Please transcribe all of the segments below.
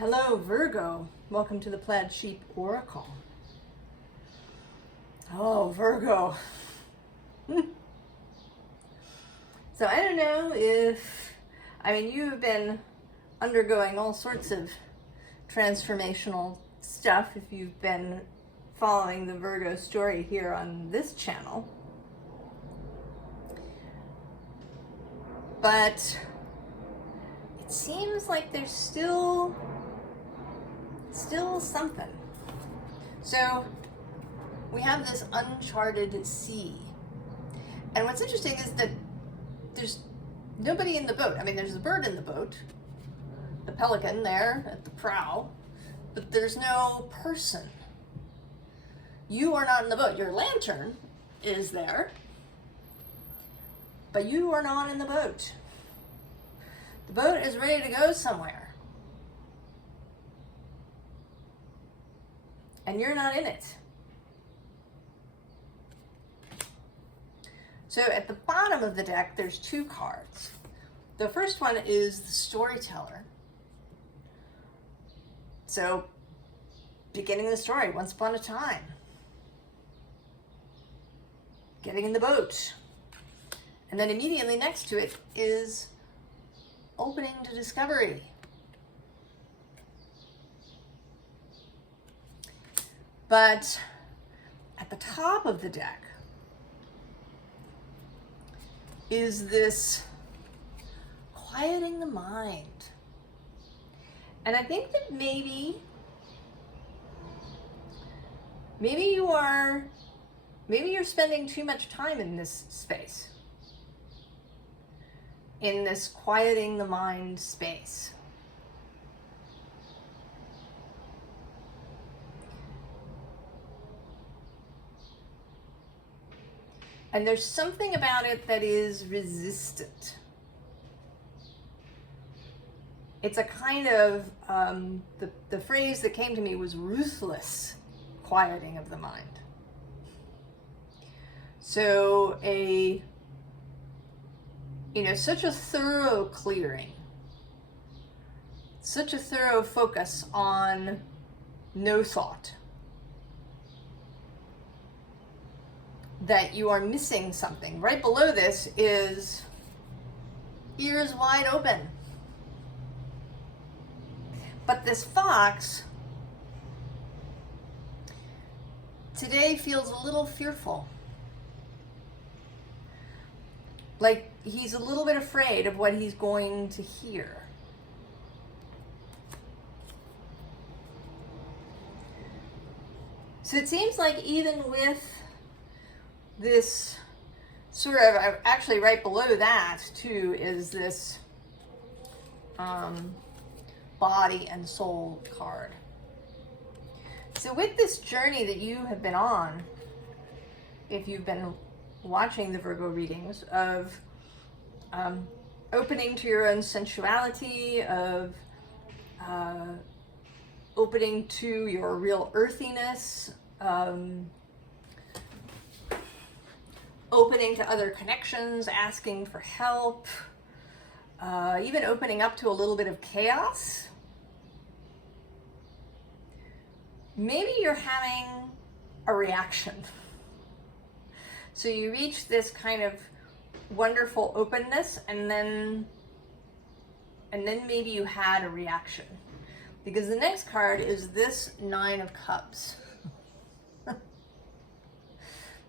Hello, Virgo. Welcome to the Plaid Sheep Oracle. Oh, Virgo. So I don't know if, you've been undergoing all sorts of transformational stuff if you've been following the Virgo story here on this channel. But it seems like there's still something. So we have this uncharted sea. And what's interesting is that there's nobody in the boat. There's a bird in the boat, the pelican there at the prow, but there's no person. You are not in the boat. Your lantern is there, but you are not in the boat. The boat is ready to go somewhere. And you're not in it. So at the bottom of the deck, there's two cards. The first one is the storyteller. So, beginning the story, once upon a time. Getting in the boat. And then immediately next to it is opening to discovery. But at the top of the deck is this quieting the mind. And I think that maybe you're spending too much time in this space. In this quieting the mind space. And there's something about it that is resistant. It's a kind of, the phrase that came to me was ruthless quieting of the mind. So such a thorough clearing, such a thorough focus on no thought, that you are missing something. Right below this is ears wide open. But this fox today feels a little fearful. Like he's a little bit afraid of what he's going to hear. So it seems like even with this sort of, actually right below that too is this body and soul card. So with this journey that you have been on, if you've been watching the Virgo readings, of opening to your own sensuality, of opening to your real earthiness, opening to other connections, asking for help, even opening up to a little bit of chaos. Maybe you're having a reaction. So you reach this kind of wonderful openness, and then maybe you had a reaction. Because the next card is this Nine of Cups.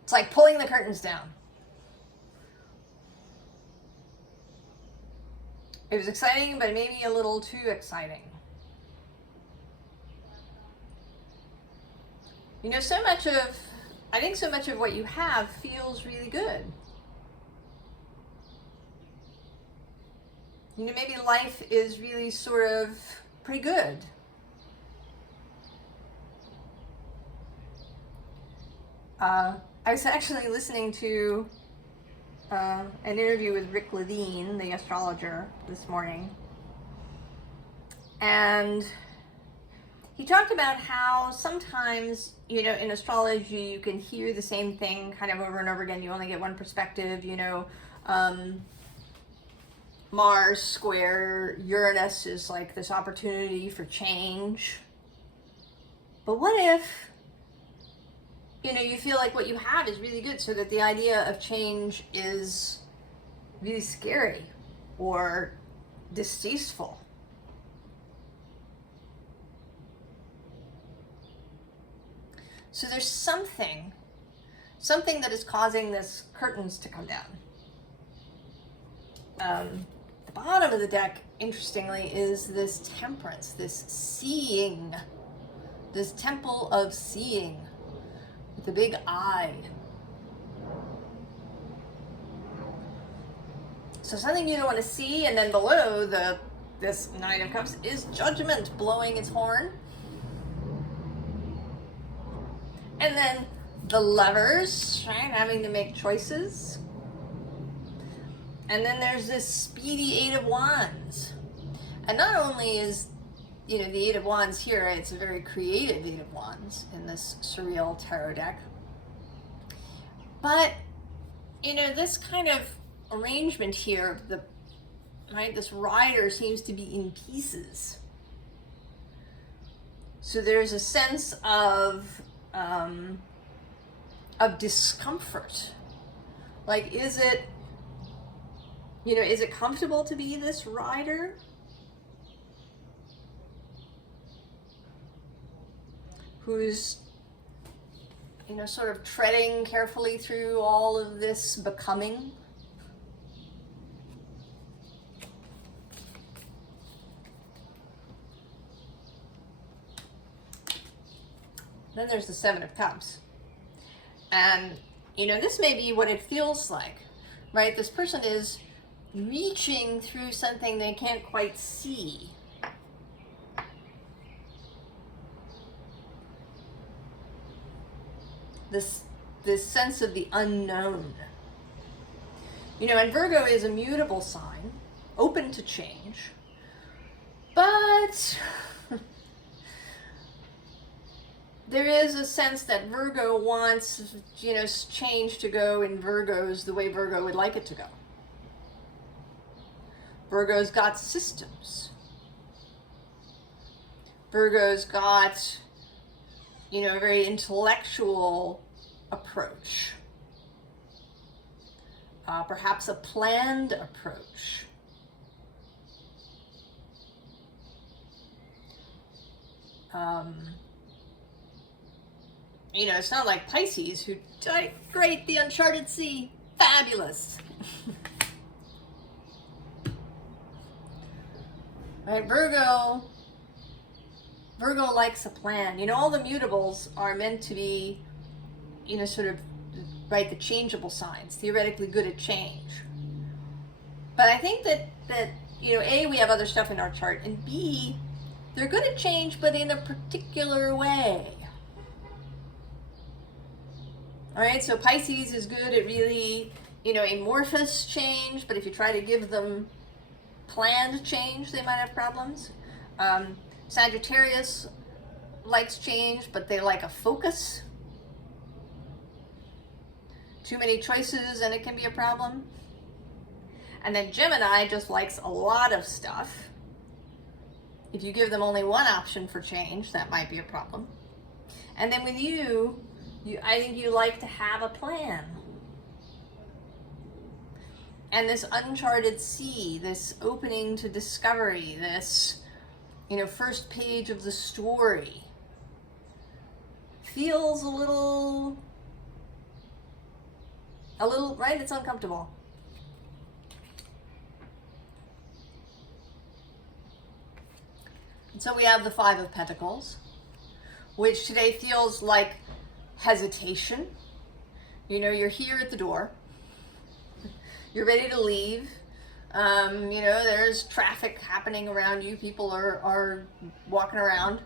It's like pulling the curtains down. It was exciting, but maybe a little too exciting. I think so much of what you have feels really good. Maybe life is really sort of pretty good. I was actually listening to an interview with Rick Levine, the astrologer, this morning. And he talked about how sometimes, in astrology, you can hear the same thing kind of over and over again. You only get one perspective, Mars square Uranus is like this opportunity for change. But what if, you feel like what you have is really good, so that the idea of change is really scary or distasteful? So there's something that is causing this curtains to come down. The bottom of the deck, interestingly, is this temperance, this seeing, this temple of seeing with the big eye. So something you don't want to see, and then below this Nine of Cups is Judgment blowing its horn. And then the Lovers, right, having to make choices. And then there's this speedy Eight of Wands. And not only is, the Eight of Wands here, it's a very creative Eight of Wands in this Surreal Tarot deck. But, this kind of arrangement here, this rider seems to be in pieces. So there's a sense of discomfort. Like, is it comfortable to be this rider? Who's, sort of treading carefully through all of this becoming? Then there's the Seven of Cups. And, this may be what it feels like, right? This person is reaching through something they can't quite see. This sense of the unknown. And Virgo is a mutable sign, open to change, but there is a sense that Virgo wants, change to go in Virgo's the way Virgo would like it to go. Virgo's got systems. Virgo's got, a very intellectual approach. Perhaps a planned approach. It's not like Pisces, who, great, the uncharted sea, fabulous. Right, Virgo likes a plan. All the mutables are meant to be, sort of, right, the changeable signs, theoretically good at change. But I think that A, we have other stuff in our chart, and B, they're good at change, but in a particular way. All right, so Pisces is good at really, amorphous change, but if you try to give them planned change, they might have problems. Sagittarius likes change, but they like a focus. Too many choices and it can be a problem. And then Gemini just likes a lot of stuff. If you give them only one option for change, that might be a problem. And then with you, I think you like to have a plan. And this uncharted sea, this opening to discovery, this, first page of the story, feels a little, right? It's uncomfortable. And so we have the Five of Pentacles, which today feels like hesitation. You're here at the door. You're ready to leave. There's traffic happening around you. People are walking around.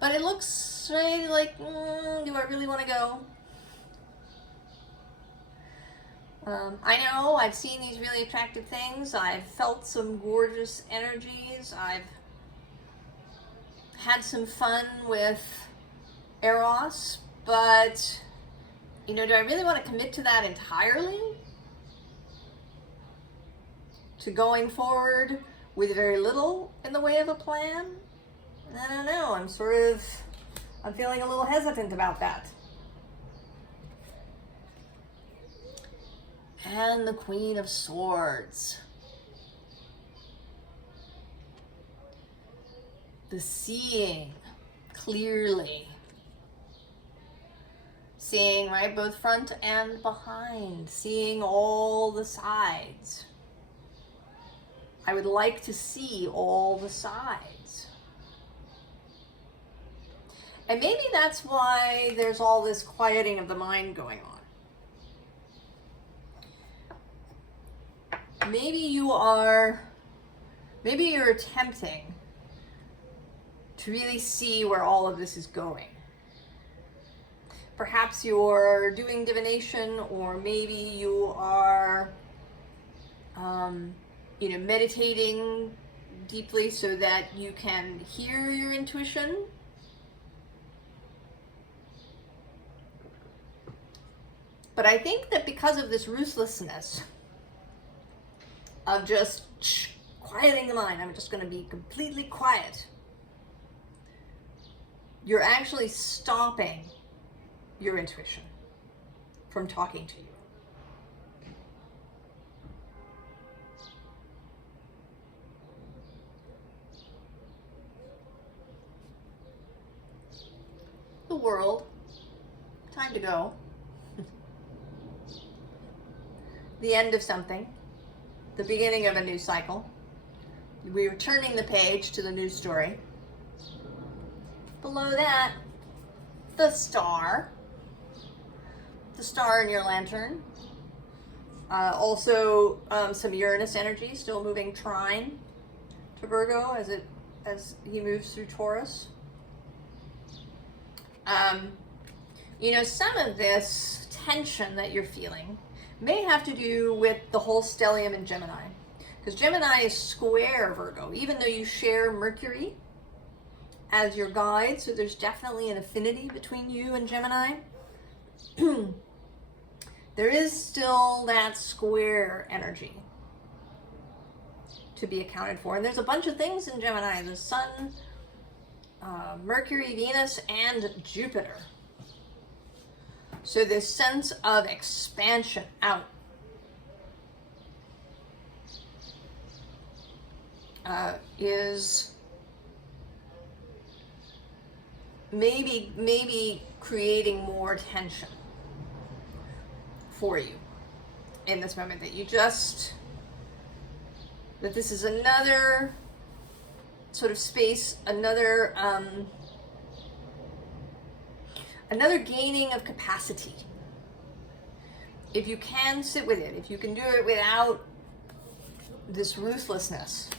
But it looks, right, like, do I really want to go? I know, I've seen these really attractive things. I've felt some gorgeous energies. I've had some fun with Eros. But, do I really want to commit to that entirely? to going forward with very little in the way of a plan? I don't know. I'm feeling a little hesitant about that. And the Queen of Swords. The seeing clearly. Seeing, right, both front and behind. Seeing all the sides. I would like to see all the sides. And maybe that's why there's all this quieting of the mind going on. Maybe you're attempting to really see where all of this is going. Perhaps you're doing divination, or maybe you are, meditating deeply so that you can hear your intuition. But I think that because of this ruthlessness of just quieting the mind, I'm just going to be completely quiet, you're actually stopping your intuition from talking to you. The world, time to go. The end of something, the beginning of a new cycle. We are turning the page to the new story. Below that, the star in your lantern. Also, some Uranus energy still moving trine to Virgo as he moves through Taurus. Some of this tension that you're feeling may have to do with the whole stellium in Gemini. Because Gemini is square Virgo, even though you share Mercury as your guide, so there's definitely an affinity between you and Gemini. There is still that square energy to be accounted for. And there's a bunch of things in Gemini: the Sun, Mercury, Venus, and Jupiter. So this sense of expansion out. Is maybe creating more tension for you in this moment, that this is another sort of space, another gaining of capacity. If you can sit with it, if you can do it without this ruthlessness,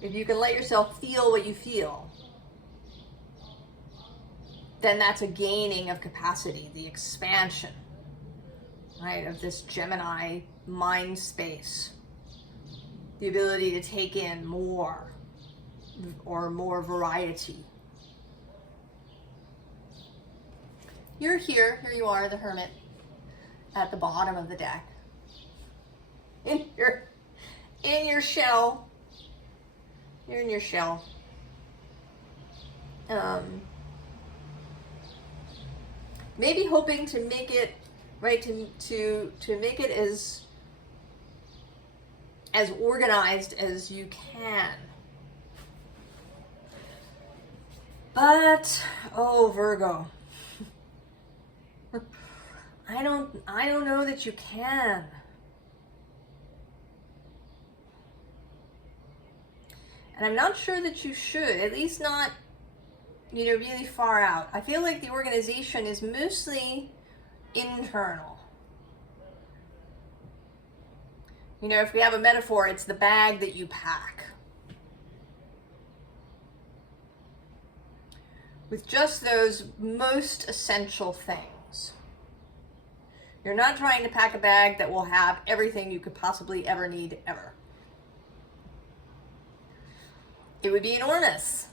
if you can let yourself feel what you feel, then that's a gaining of capacity, the expansion, right, of this Gemini mind space. The ability to take in more, or more variety. You're here you are, the Hermit, at the bottom of the deck. In your shell. You're in your shell. Maybe hoping to make it, right, to make it as organized as you can. But, oh, Virgo, I don't know that you can. And I'm not sure that you should, at least not, really far out. I feel like the organization is mostly internal. If we have a metaphor, it's the bag that you pack. With just those most essential things. You're not trying to pack a bag that will have everything you could possibly ever need, ever. It would be enormous,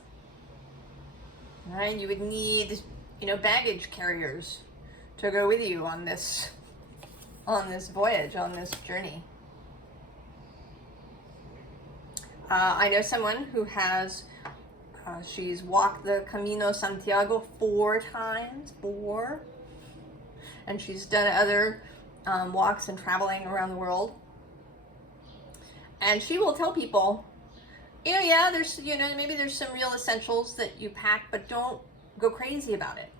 right? You would need, baggage carriers to go with you on this voyage, on this journey. I know someone who has, she's walked the Camino Santiago 4 times, and she's done other walks and traveling around the world. And she will tell people, yeah, there's, maybe there's some real essentials that you pack, but don't go crazy about it.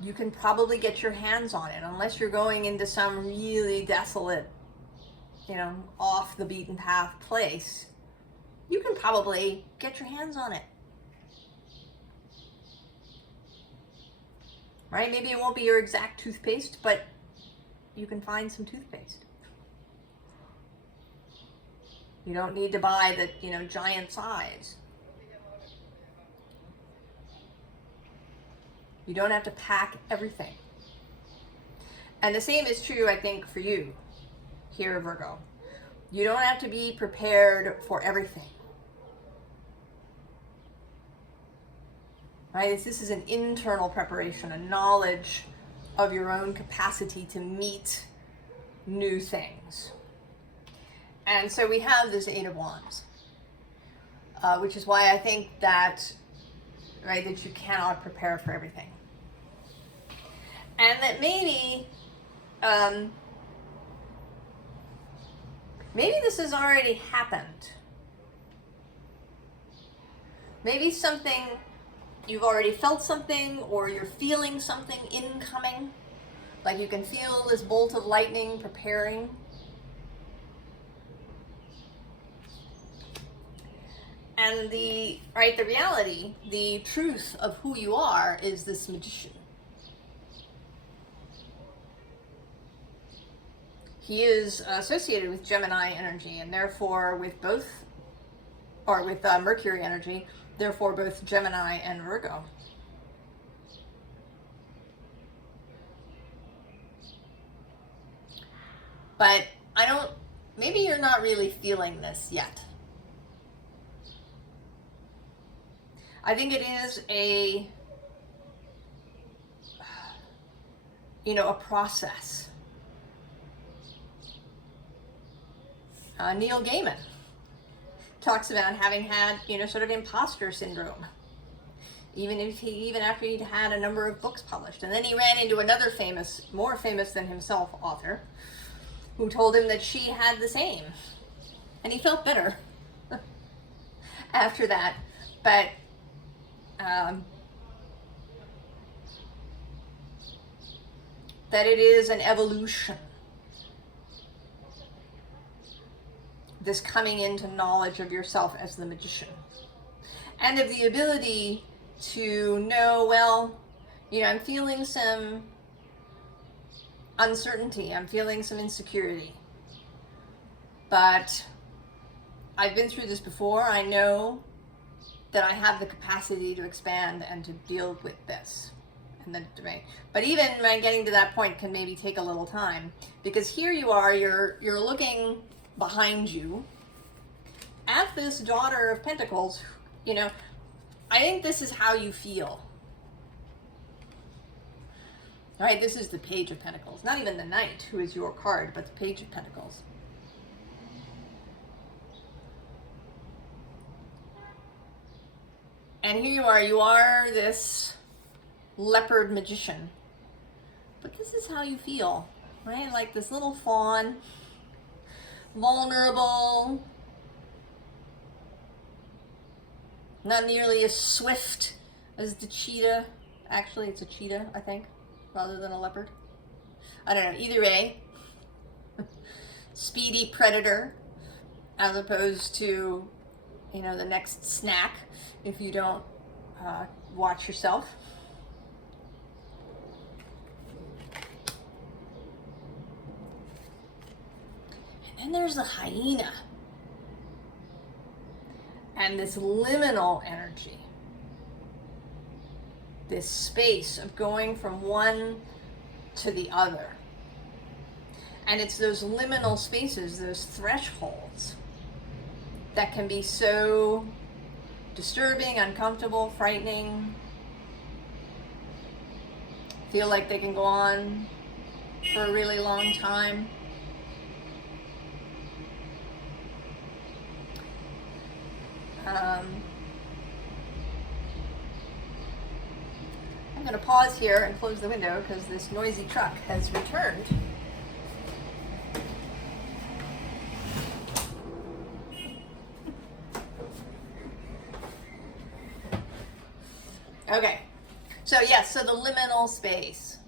You can probably get your hands on it, unless you're going into some really desolate, off the beaten path place. You can probably get your hands on it. Right? Maybe it won't be your exact toothpaste, but you can find some toothpaste. You don't need to buy the, giant size. You don't have to pack everything. And the same is true, I think, for you here, Virgo. You don't have to be prepared for everything. Right? This is an internal preparation, a knowledge of your own capacity to meet new things. And so we have this Eight of Wands, which is why I think that, right, that you cannot prepare for everything. And that maybe this has already happened. Maybe something, you've already felt something, or you're feeling something incoming. Like you can feel this bolt of lightning preparing. And the reality, the truth of who you are is this Magician. He is associated with Gemini energy, and therefore with Mercury energy, therefore both Gemini and Virgo. But maybe you're not really feeling this yet. I think it is a process. Neil Gaiman talks about having had, sort of imposter syndrome. Even after he'd had a number of books published. And then he ran into another more famous than himself author, who told him that she had the same. And he felt better after that. But that it is an evolution. This coming into knowledge of yourself as the Magician. And of the ability to know, well, I'm feeling some uncertainty. I'm feeling some insecurity. But I've been through this before. I know that I have the capacity to expand and to deal with this. And then, but even getting to that point can maybe take a little time, because here you are, you're looking behind you at this Daughter of Pentacles. I think this is how you feel. All right, this is the Page of Pentacles, not even the Knight, who is your card, but the Page of Pentacles. And here you are this leopard magician. But this is how you feel, right? Like this little fawn, vulnerable, not nearly as swift as the cheetah. Actually, it's a cheetah, I think, rather than a leopard. I don't know, either way. Speedy predator, as opposed to, the next snack if you don't watch yourself. And then there's the hyena. And this liminal energy. This space of going from one to the other. And it's those liminal spaces, those thresholds, that can be so disturbing, uncomfortable, frightening. Feel like they can go on for a really long time. I'm going to pause here and close the window because this noisy truck has returned. Okay, so yes, so the liminal space.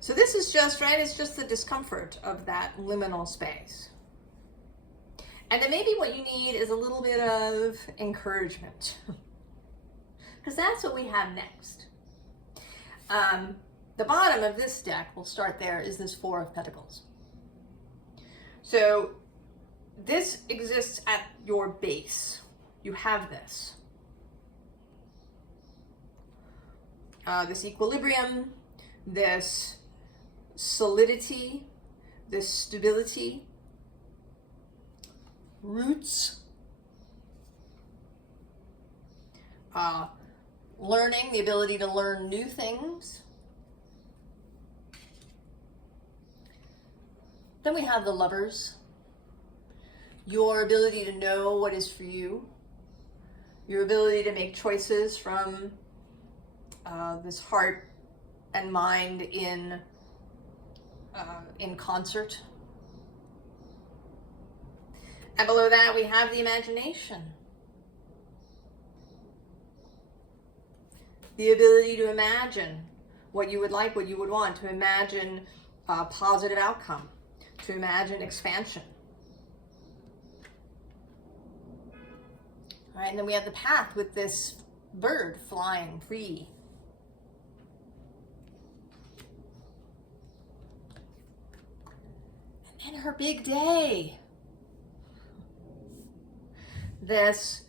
So this is just, right, it's just the discomfort of that liminal space. And then maybe what you need is a little bit of encouragement. Because that's what we have next. The bottom of this deck, we'll start there, is this Four of Pentacles. So this exists at your base. You have this. This equilibrium, this solidity, this stability, roots, learning, the ability to learn new things. Then we have the Lovers, your ability to know what is for you, your ability to make choices from this heart and mind in concert. And below that we have the imagination. The ability to imagine what you would like, what you would want, to imagine a positive outcome, to imagine expansion. All right, and then we have the Path with this bird flying free. And her big day. This,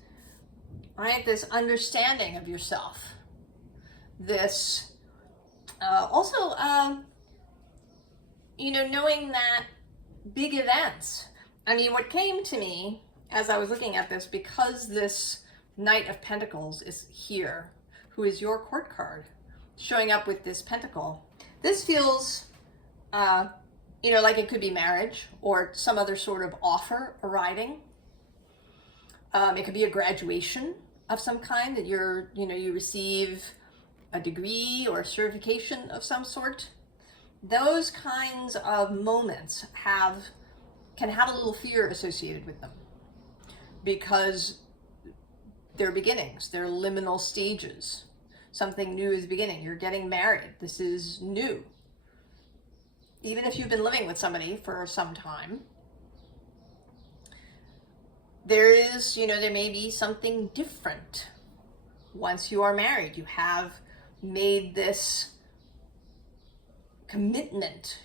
right, this understanding of yourself. This, also, you know, knowing that big events. I mean, what came to me as I was looking at this, because this Knight of Pentacles is here, who is your court card, showing up with this pentacle. This feels, you know, like it could be marriage or some other sort of offer arriving. It could be a graduation of some kind, that you receive a degree or a certification of some sort. Those kinds of moments can have a little fear associated with them, because they're beginnings, they're liminal stages. Something new is beginning. You're getting married. This is new. Even if you've been living with somebody for some time, there is, there may be something different. Once you are married, you have made this commitment,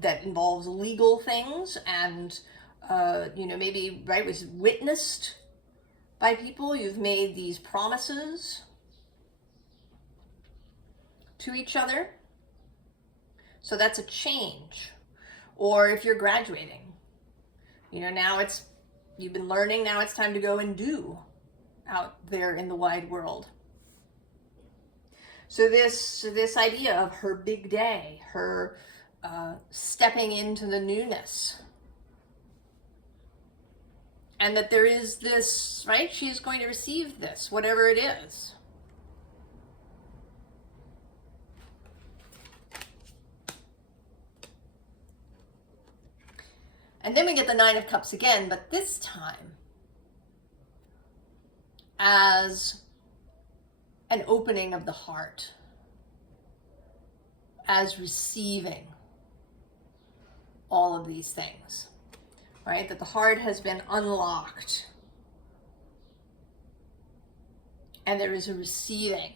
that involves legal things and, maybe, right, was witnessed by people. You've made these promises to each other. So that's a change. Or if you're graduating, now you've been learning, now it's time to go and do out there in the wide world. So this idea of her big day, her stepping into the newness, and that there is this, right, she's going to receive this, whatever it is. And then we get the Nine of Cups again, but this time as an opening of the heart, as receiving all of these things, right? That the heart has been unlocked and there is a receiving.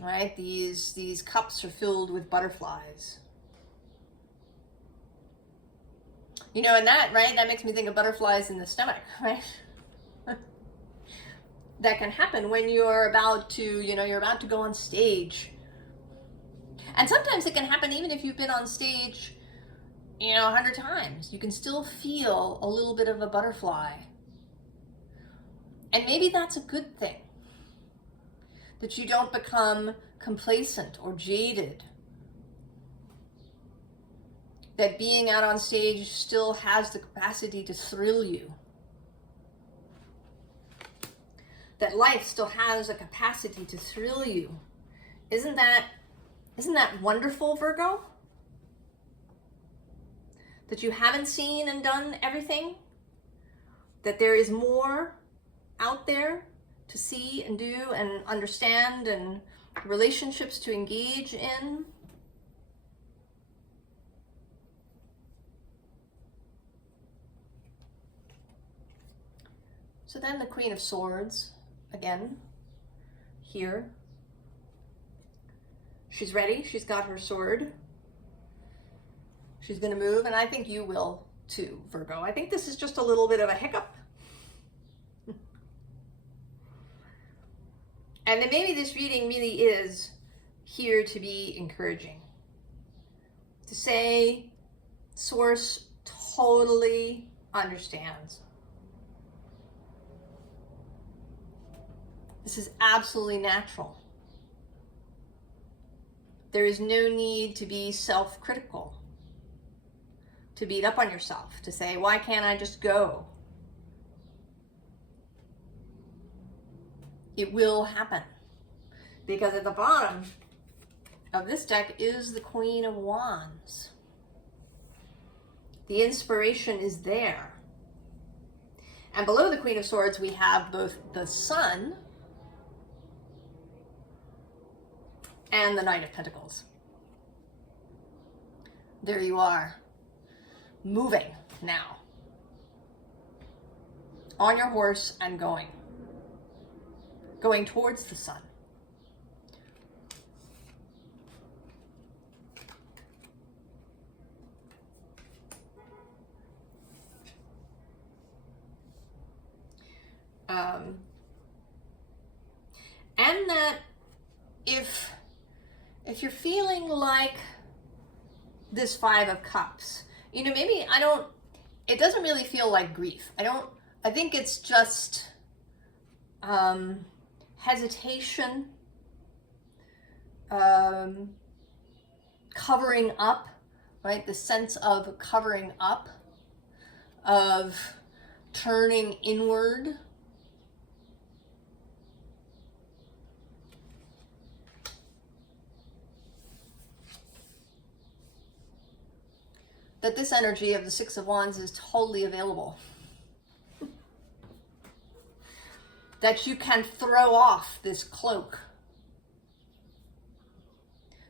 Right? These cups are filled with butterflies. And that, right, that makes me think of butterflies in the stomach, right? That can happen when you're about to, you're about to go on stage. And sometimes it can happen even if you've been on stage, 100 times. You can still feel a little bit of a butterfly. And maybe that's a good thing. that you don't become complacent or jaded, that being out on stage still has the capacity to thrill you, that life still has a capacity to thrill you. Isn't that wonderful, Virgo? That you haven't seen and done everything, that there is more out there to see and do and understand, and relationships to engage in. So then the Queen of Swords, again, here. She's ready, she's got her sword. She's gonna move, and I think you will too, Virgo. I think this is just a little bit of a hiccup. And then maybe this reading really is here to be encouraging. To say, Source totally understands. This is absolutely natural. There is no need to be self-critical, to beat up on yourself, to say, why can't I just go? It will happen. Because at the bottom of this deck is the Queen of Wands. The inspiration is there. And below the Queen of Swords, we have both the Sun and the Knight of Pentacles. There you are, moving now, on your horse and going towards the sun. And that if you're feeling like this Five of Cups, you know, maybe it doesn't really feel like grief. I think it's just hesitation, covering up, right? The sense of covering up, of turning inward. That this energy of the Six of Wands is totally available. That you can throw off this cloak.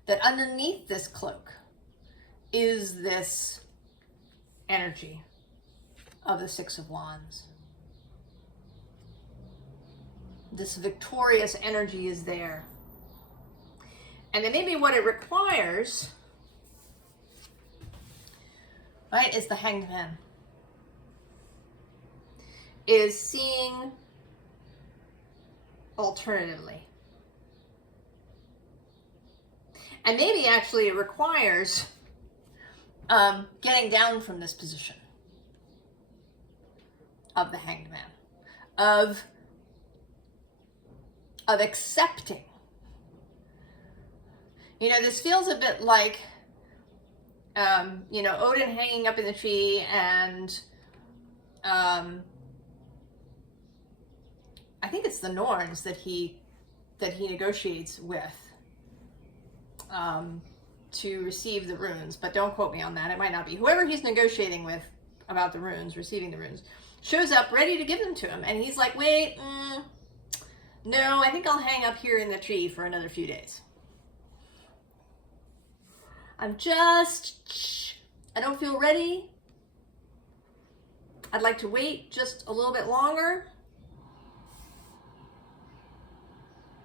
That underneath this cloak is this energy of the Six of Wands. This victorious energy is there. And then maybe what it requires, right, is the Hanged Man. Is seeing alternatively. And maybe actually it requires getting down from this position of the Hanged Man, of accepting. You know, this feels a bit like you know, Odin hanging up in the tree, and I think it's the Norns that he negotiates with to receive the runes, but don't quote me on that. It might not be. Whoever he's negotiating with about the runes, receiving the runes, shows up ready to give them to him, and he's like, wait, no, I think I'll hang up here in the tree for another few days. I don't feel ready. I'd like to wait just a little bit longer.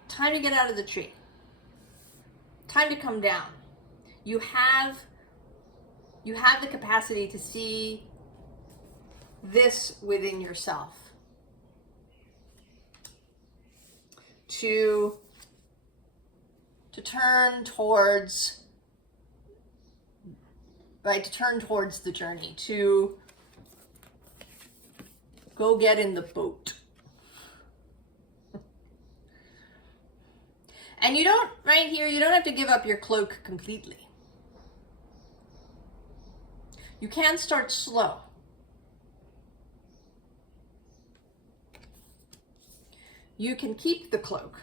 Time to get out of the tree. Time to come down. You have the capacity to see this within yourself. To turn towards, right, to turn towards the journey, to go get in the boat. And you don't, right here, you don't have to give up your cloak completely. You can start slow. You can keep the cloak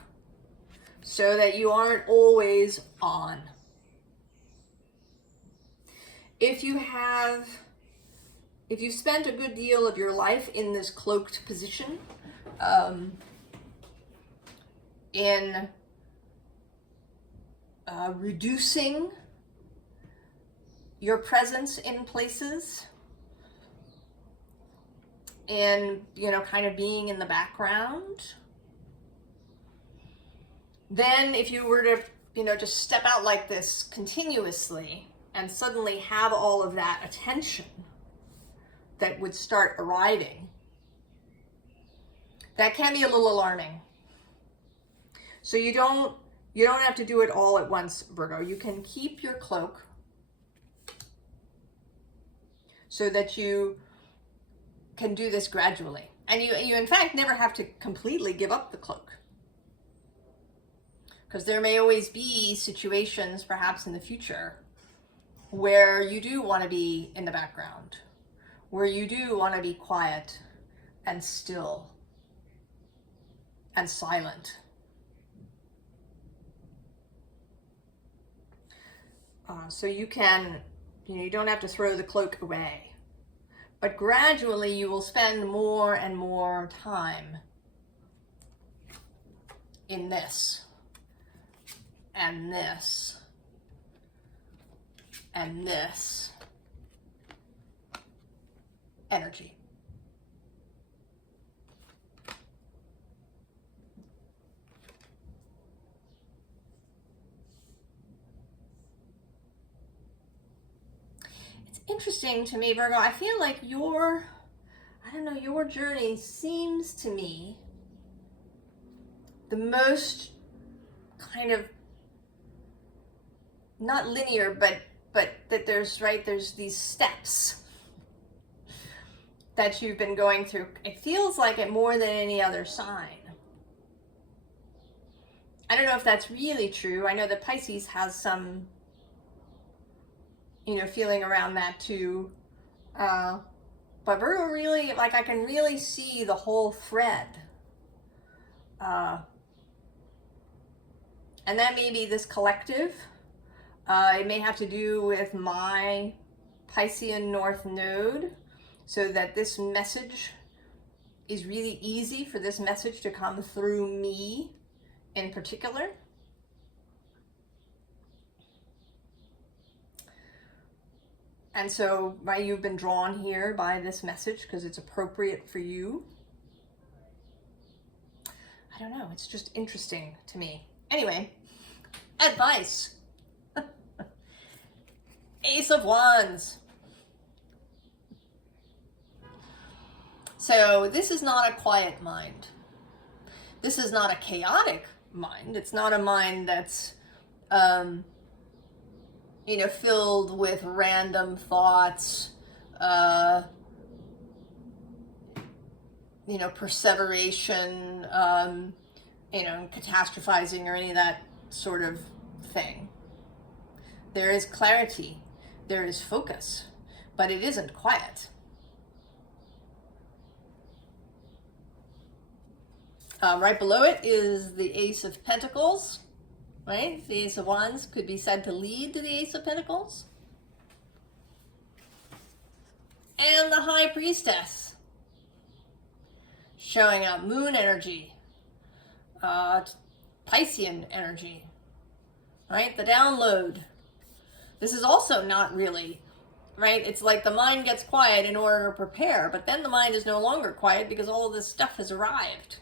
so that you aren't always on. If you've spent a good deal of your life in this cloaked position, in reducing your presence in places, and, you know, kind of being in the background, then if you were to, you know, just step out like this continuously and suddenly have all of that attention that would start arriving, that can be a little alarming. So you don't have to do it all at once, Virgo. You can keep your cloak so that you can do this gradually. And you in fact never have to completely give up the cloak, because there may always be situations, perhaps in the future, where you do want to be in the background, where you do want to be quiet and still and silent. So you can, you know, you don't have to throw the cloak away, but gradually you will spend more and more time in this and this and this energy. It's interesting to me, Virgo. I feel like your journey seems to me the most kind of not linear, but that there's these steps that you've been going through. It feels like it more than any other sign. I don't know if that's really true. I know that Pisces has some, you know, feeling around that too. But Virgo really, like, I can really see the whole thread. And that may be this collective. It may have to do with my Piscean North Node, so that this message is really easy for this message to come through me in particular. And so, right, you've been drawn here by this message because it's appropriate for you. I don't know, it's just interesting to me. Anyway, advice. Ace of Wands. So this is not a quiet mind. This is not a chaotic mind. It's not a mind that's, you know, filled with random thoughts, you know, perseveration, you know, catastrophizing or any of that sort of thing. There is clarity, there is focus, but it isn't quiet. Right below it is the Ace of Pentacles, right? The Ace of Wands could be said to lead to the Ace of Pentacles. And the High Priestess, showing up moon energy, Piscean energy, right? The download. This is also not really, right? It's like the mind gets quiet in order to prepare, but then the mind is no longer quiet because all of this stuff has arrived.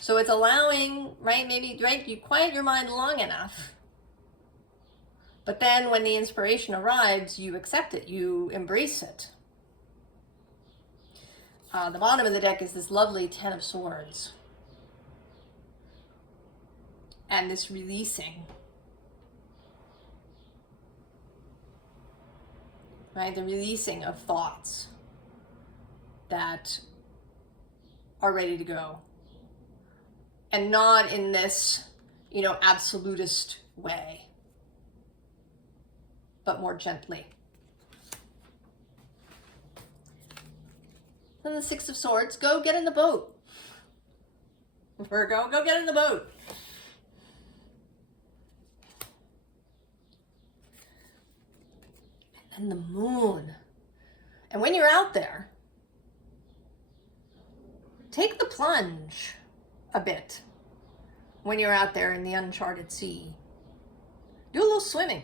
So it's allowing, right, maybe, right, you quiet your mind long enough, but then when the inspiration arrives, you accept it, you embrace it. The bottom of the deck is this lovely Ten of Swords. And this releasing. Right, the releasing of thoughts that are ready to go. And not in this, you know, absolutist way, but more gently. Then the Six of Swords, go get in the boat. Virgo, go get in the boat. And then the Moon. And when you're out there, take the plunge a bit when you're out there in the uncharted sea. Do a little swimming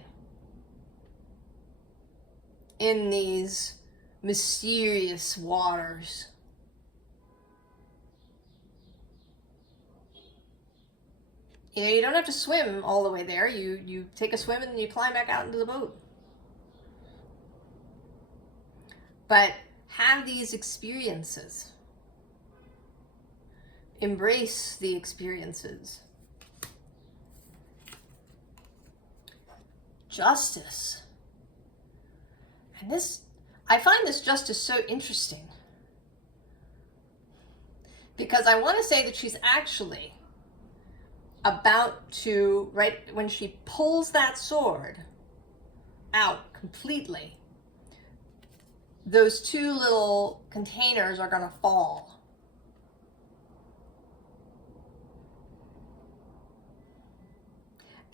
in these mysterious waters. You know, you don't have to swim all the way there. You take a swim and you climb back out into the boat. But have these experiences. Embrace the experiences. Justice. And this, I find this Justice so interesting. Because I want to say that she's actually about to, right when she pulls that sword out completely, those two little containers are going to fall.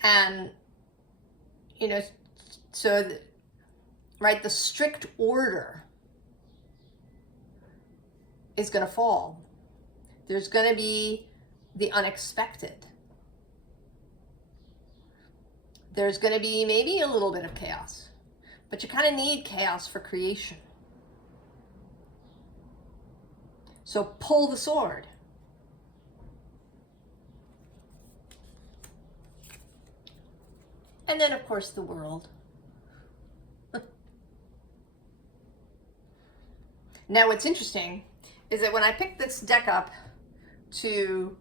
And, you know, so, right, the strict order is going to fall. There's going to be the unexpected. There's going to be maybe a little bit of chaos, but you kind of need chaos for creation. So pull the sword. And then, of course, the World. Now, what's interesting is that when I picked this deck up to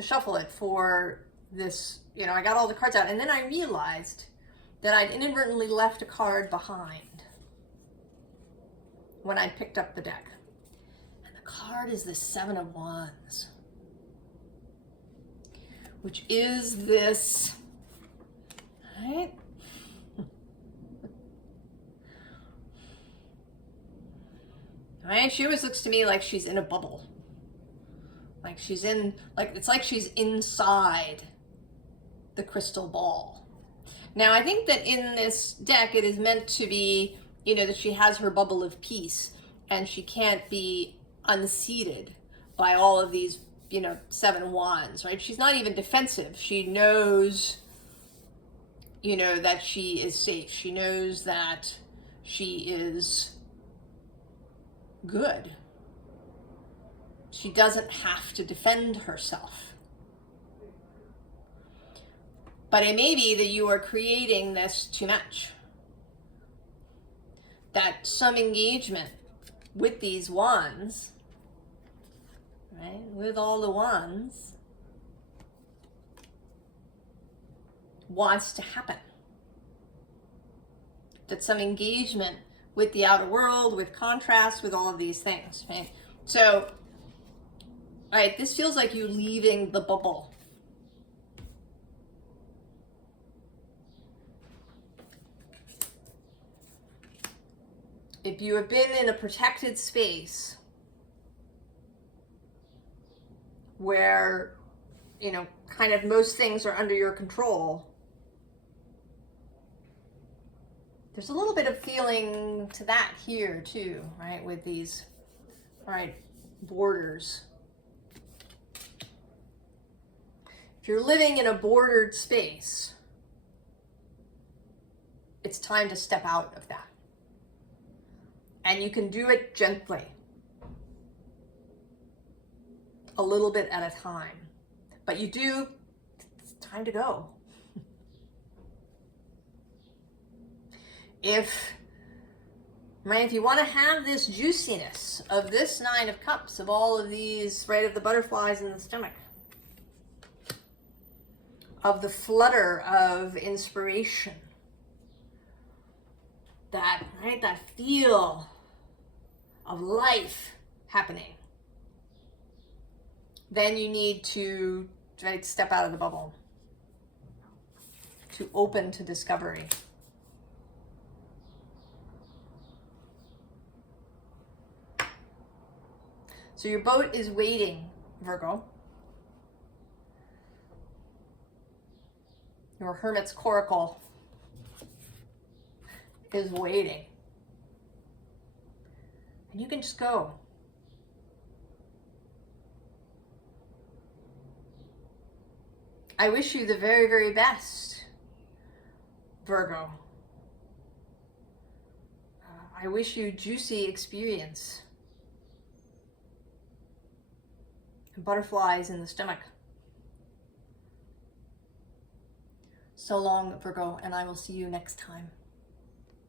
shuffle it for this, you know, I got all the cards out, and then I realized that I'd inadvertently left a card behind when I picked up the deck. And the card is the Seven of Wands, which is this, right? Right? She always looks to me like she's in a bubble. Like she's in, like, it's like she's inside the crystal ball. Now, I think that in this deck, it is meant to be, you know, that she has her bubble of peace and she can't be unseated by all of these, you know, Seven Wands, right? She's not even defensive. She knows, you know, that she is safe. She knows that she is good. She doesn't have to defend herself. But it may be that you are creating this too much. That some engagement with these wands, right, with all the wands, wants to happen. That some engagement with the outer world, with contrast, with all of these things, right? So, all right, this feels like you leaving the bubble. If you have been in a protected space where, you know, kind of most things are under your control, there's a little bit of feeling to that here too, right? With these, right, borders. If you're living in a bordered space, it's time to step out of that. And you can do it gently, a little bit at a time. But you do, it's time to go. If you want to have this juiciness of this Nine of Cups, of all of these, right, of the butterflies in the stomach, of the flutter of inspiration, that, right, that feel of life happening. Then you need to step out of the bubble, to open to discovery. So your boat is waiting, Virgo. Your hermit's coracle is waiting. And you can just go. I wish you the very, very best, Virgo. I wish you juicy experience. Butterflies in the stomach. So long, Virgo, and I will see you next time.